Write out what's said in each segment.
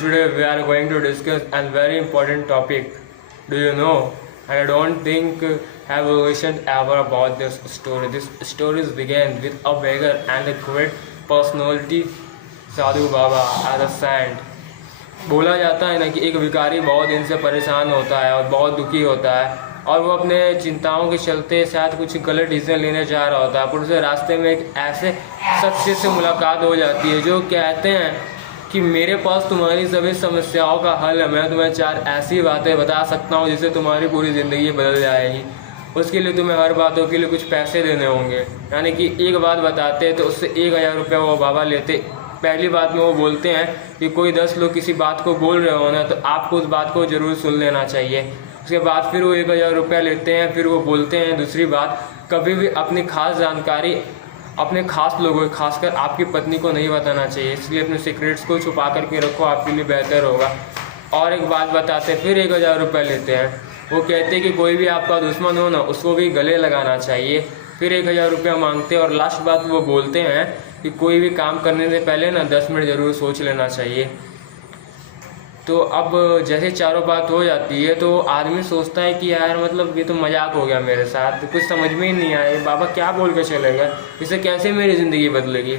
today we are going to discuss a very important topic. Do you know? And I don't think have listened ever about this story. This story began with a beggar and a great personality, sadhu baba as a saint. बोला जाता है ना कि एक भिखारी बहुत दिन से परेशान होता है और बहुत दुखी होता है, और वो अपने चिंताओं के चलते शायद कुछ गलत डिसीजन लेने जा रहा होता है, पर उसे रास्ते में एक ऐसे शख्स से मुलाकात हो जाती है जो कहते हैं कि मेरे पास तुम्हारी सभी समस्याओं का हल है। मैं तुम्हें 4 ऐसी बातें बता सकता हूँ जिससे तुम्हारी पूरी ज़िंदगी बदल जाएगी। उसके लिए तुम्हें हर बातों के लिए कुछ पैसे देने होंगे। यानी कि एक बात बताते तो उससे 1000 रुपये वो बाबा लेते। पहली बात में वो बोलते हैं कि कोई 10 लोग किसी बात को बोल रहे हो ना, तो आपको उस बात को ज़रूर सुन लेना चाहिए। उसके बाद फिर वो 1000 रुपये लेते हैं। फिर वो बोलते हैं दूसरी बात, कभी भी अपनी खास जानकारी अपने खास लोगों, खासकर आपकी पत्नी को नहीं बताना चाहिए, इसलिए अपने सीक्रेट्स को छुपा करके रखो, आपके लिए बेहतर होगा। और एक बात बताते फिर 1000 रुपये लेते हैं। वो कहते हैं कि कोई भी आपका दुश्मन हो ना, उसको भी गले लगाना चाहिए। फिर 1000 रुपया मांगते हैं। और लास्ट बात वो बोलते हैं कि कोई भी काम करने से पहले ना 10 मिनट ज़रूर सोच लेना चाहिए। तो अब जैसे चारों बात हो जाती है तो आदमी सोचता है कि यार मतलब ये तो मजाक हो गया मेरे साथ, तो कुछ समझ में ही नहीं आया बाबा क्या बोल के चले गए, इससे कैसे मेरी ज़िंदगी बदलेगी।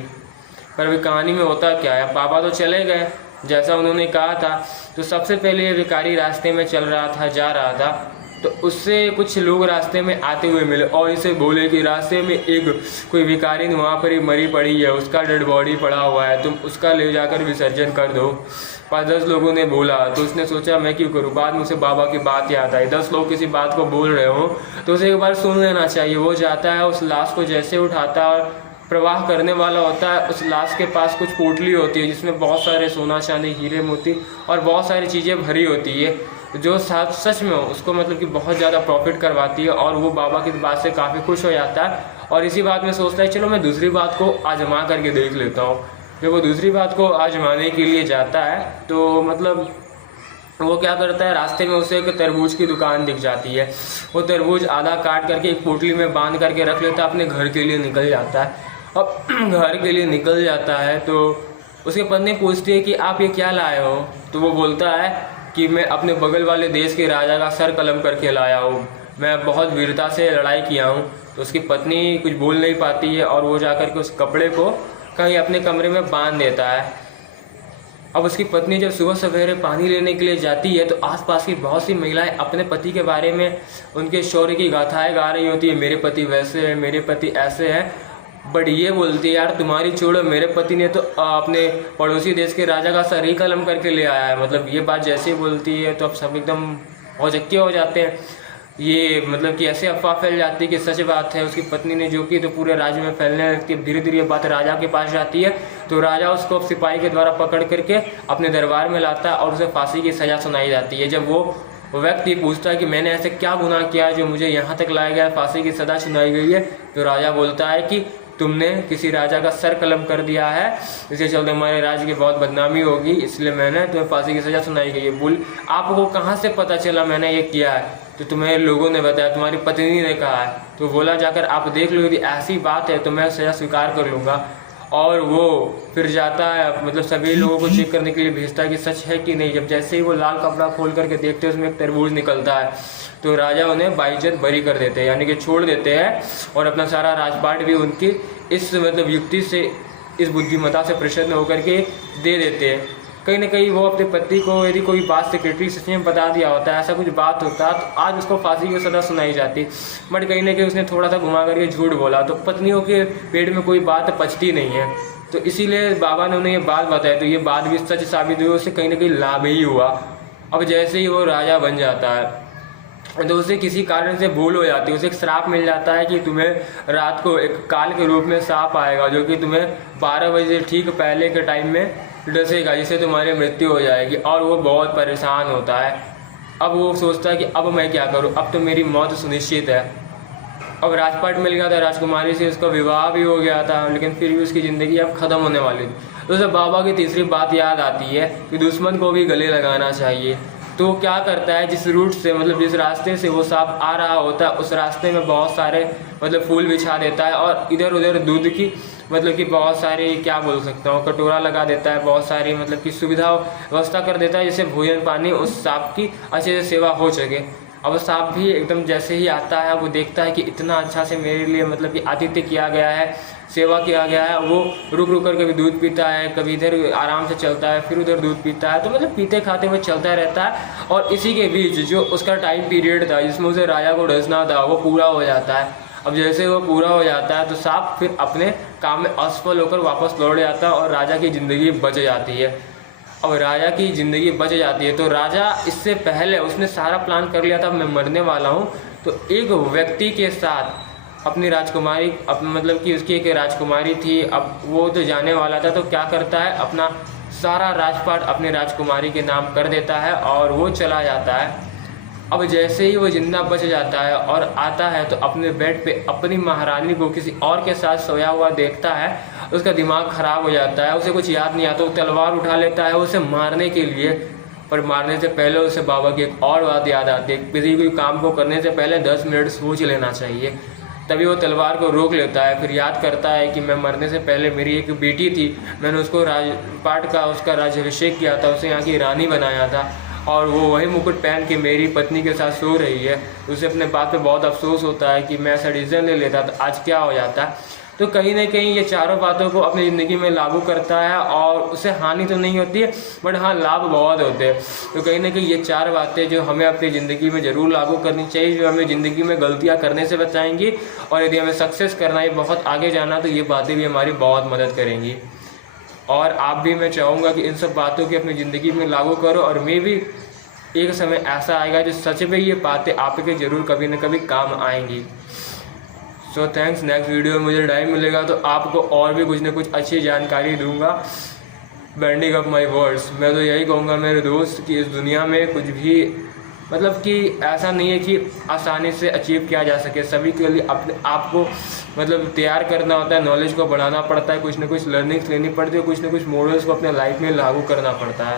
पर अभी कहानी में होता क्या है, बाबा तो चले गए जैसा उन्होंने कहा था। तो सबसे पहले ये भिखारी रास्ते में चल रहा था, जा रहा था, तो उससे कुछ लोग रास्ते में आते हुए मिले और इसे बोले कि रास्ते में एक कोई भिखारी वहाँ पर ही मरी पड़ी है, उसका डेड बॉडी पड़ा हुआ है, तुम उसका ले जाकर विसर्जन कर दो। 5-10 लोगों ने बोला तो उसने सोचा मैं क्यों करूँ। बाद में उसे बाबा की बात याद आई, 10 लोग किसी बात को बोल रहे हो तो उसे एक बार सुन लेना चाहिए। वो जाता है, उस लाश को जैसे उठाता है और प्रवाह करने वाला होता है, उस लाश के पास कुछ पोटली होती है जिसमें बहुत सारे सोना चांदी हीरे मोती और बहुत सारी चीज़ें भरी होती है, जो सच में उसको मतलब कि बहुत ज़्यादा प्रॉफिट करवाती है। और वो बाबा की बात से काफ़ी खुश हो जाता है और इसी बात में सोचता है चलो मैं दूसरी बात को आजमा करके देख लेता हूँ। जब वो दूसरी बात को आजमाने के लिए जाता है तो मतलब वो क्या करता है, रास्ते में उसे एक तरबूज की दुकान दिख जाती है। वो तरबूज आधा काट करके एक पोटली में बांध करके रख लेता है, अपने घर के लिए निकल जाता है। अब घर के लिए निकल जाता है तो उसकी पत्नी पूछती है कि आप ये क्या लाए हो, तो वो बोलता है कि मैं अपने बगल वाले देश के राजा का सर कलम करके लाया हूँ, मैं बहुत वीरता से लड़ाई किया हूँ। तो उसकी पत्नी कुछ बोल नहीं पाती है और वो जाकर के उस कपड़े को कहीं अपने कमरे में बांध देता है। अब उसकी पत्नी जब सुबह सवेरे पानी लेने के लिए जाती है तो आसपास की बहुत सी महिलाएं अपने पति के बारे में उनके शौर्य की गाथाएं गा रही होती है, मेरे पति वैसे हैं, मेरे पति ऐसे हैं। बट ये बोलती है यार तुम्हारी छोड़ो, मेरे पति ने तो अपने पड़ोसी देश के राजा का सर ही कलम करके ले आया है। मतलब ये बात जैसे ही बोलती है तो अब सब एकदम औचक्के हो जाते हैं। ये मतलब कि ऐसे अफवाह फैल जाती है कि सच बात है, उसकी पत्नी ने जो की तो पूरे राज्य में फैलने लगती है। धीरे धीरे ये बात राजा के पास जाती है तो राजा उसको सिपाही के द्वारा पकड़ करके अपने दरबार में लाता है और उसे फांसी की सज़ा सुनाई जाती है। जब वो व्यक्ति पूछता है कि मैंने ऐसे क्या गुनाह किया जो मुझे यहाँ तक लाया गया, फांसी की सज़ा सुनाई गई है, तो राजा बोलता है कि तुमने किसी राजा का सर कलम कर दिया है, इसके चलते हमारे राज्य की बहुत बदनामी होगी, इसलिए मैंने तुम्हें फांसी की सज़ा सुनाई गई है। बोल आपको कहाँ से पता चला मैंने ये किया है, तो तुम्हें लोगों ने बताया, तुम्हारी पत्नी ने कहा है। तो बोला जाकर आप देख लो, यदि ऐसी बात है तो मैं सज़ा स्वीकार कर लूँगा। और वो फिर जाता है, मतलब सभी लोगों को चेक करने के लिए भेजता है कि सच है कि नहीं। जब जैसे ही वो लाल कपड़ा खोल करके देखते हैं उसमें एक तरबूज निकलता है, तो राजा उन्हें बाइज्जत बरी कर देते हैं, यानी कि छोड़ देते हैं और अपना सारा राजपाट भी उनकी इस मतलब युक्ति से, इस बुद्धिमत्ता से प्रसन्न होकर के दे देते हैं। कहीं ना कहीं वो अपने पति को यदि कोई बात सेक्रेटरी सच में बता दिया होता है, ऐसा कुछ बात होता तो आज उसको फांसी की सज़ा सुनाई जाती। बट कहीं ना कहीं उसने थोड़ा सा घुमा करके झूठ बोला, तो पत्नियों के पेट में कोई बात पचती नहीं है, तो इसीलिए बाबा ने उन्हें ये बात बताई। तो ये बात भी सच साबित हुई, उससे कहीं ना कहीं लाभ ही हुआ। अब जैसे ही वो राजा बन जाता है तो उसे किसी कारण से भूल हो जाती है, उसे एक श्राप मिल जाता है कि तुम्हें रात को एक काल के रूप में सांप आएगा जो कि तुम्हें 12 बजे ठीक पहले के टाइम में डसेगा, जिससे तुम्हारी मृत्यु हो जाएगी। और वो बहुत परेशान होता है। अब वो सोचता है कि अब मैं क्या करूं, अब तो मेरी मौत सुनिश्चित है। अब राजपाट मिल गया था, राजकुमारी से उसका विवाह भी हो गया था, लेकिन फिर भी उसकी ज़िंदगी अब ख़त्म होने वाली थी। तो उसे बाबा की तीसरी बात याद आती है कि दुश्मन को भी गले लगाना चाहिए। तो क्या करता है, जिस रूट से मतलब जिस रास्ते से वो सांप आ रहा होता है उस रास्ते में बहुत सारे मतलब फूल बिछा देता है और इधर उधर दूध की मतलब कि बहुत सारी क्या बोल सकता हूँ कटोरा लगा देता है, बहुत सारी मतलब कि सुविधा व्यवस्था कर देता है जिससे भोजन पानी उस सांप की अच्छे से सेवा हो सके। अब सांप भी एकदम जैसे ही आता है वो देखता है कि इतना अच्छा से मेरे लिए मतलब कि आतिथ्य किया गया है, सेवा किया गया है, वो रुक रुक कर कभी दूध पीता है, कभी इधर आराम से चलता है, फिर उधर दूध पीता है, तो मतलब पीते खाते हुए चलता रहता है। और इसी के बीच जो उसका टाइम पीरियड था जिसमें उसे राजा को डसना था वो पूरा हो जाता है। अब जैसे वो पूरा हो जाता है तो सांप फिर अपने काम में असफल होकर वापस लौट जाता है और राजा की ज़िंदगी बच जाती है। अब राजा की ज़िंदगी बच जाती है तो राजा इससे पहले उसने सारा प्लान कर लिया था मैं मरने वाला हूँ, तो एक व्यक्ति के साथ अपनी राजकुमारी मतलब कि उसकी एक राजकुमारी थी, अब वो तो जाने वाला था तो क्या करता है अपना सारा राजपाट अपनी राजकुमारी के नाम कर देता है और वो चला जाता है। अब जैसे ही वो जिंदा बच जाता है और आता है तो अपने बेड पे अपनी महारानी को किसी और के साथ सोया हुआ देखता है, उसका दिमाग खराब हो जाता है, उसे कुछ याद नहीं आता, वो तलवार उठा लेता है उसे मारने के लिए। पर मारने से पहले उसे बाबा की एक और बात याद आती है, किसी भी काम को करने से पहले 10 मिनट सोच लेना चाहिए। तभी वो तलवार को रोक लेता है, फिर याद करता है कि मैं मरने से पहले मेरी एक बेटी थी, मैंने उसको राजपाट का उसका राज्याभिषेक किया था, उसे यहाँ की रानी बनाया था और वो वही मुकुट पहन के मेरी पत्नी के साथ सो रही है। उसे अपने बात पे बहुत अफसोस होता है कि मैं ऐसा डिसीजन ले लेता तो आज क्या हो जाता। तो कहीं ना कहीं ये चारों बातों को अपनी ज़िंदगी में लागू करता है और उसे हानि तो नहीं होती है बट हाँ लाभ बहुत होते हैं। तो कहीं ना कहीं ये 4 बातें जो हमें अपनी ज़िंदगी में ज़रूर लागू करनी चाहिए, जो हमें ज़िंदगी में गलतियाँ करने से बचाएंगी और यदि हमें सक्सेस करना है बहुत आगे जाना तो ये बातें भी हमारी बहुत मदद करेंगी। और आप भी, मैं चाहूँगा कि इन सब बातों की अपनी ज़िंदगी में लागू करो और मैं भी एक समय ऐसा आएगा जो सच में ये बातें आपके ज़रूर कभी न कभी काम आएंगी। So thanks. नेक्स्ट वीडियो में मुझे टाइम मिलेगा तो आपको और भी कुछ न कुछ अच्छी जानकारी दूंगा। बैंडिंग अप माई वर्ड्स, मैं तो यही कहूँगा मेरे दोस्त कि इस दुनिया में कुछ भी मतलब कि ऐसा नहीं है कि आसानी से अचीव किया जा सके, सभी के लिए अपने आप को मतलब तैयार करना होता है, नॉलेज को बढ़ाना पड़ता है, कुछ ना कुछ लर्निंग्स लेनी पड़ती है, कुछ ना कुछ मॉडल्स को अपने लाइफ में लागू करना पड़ता है।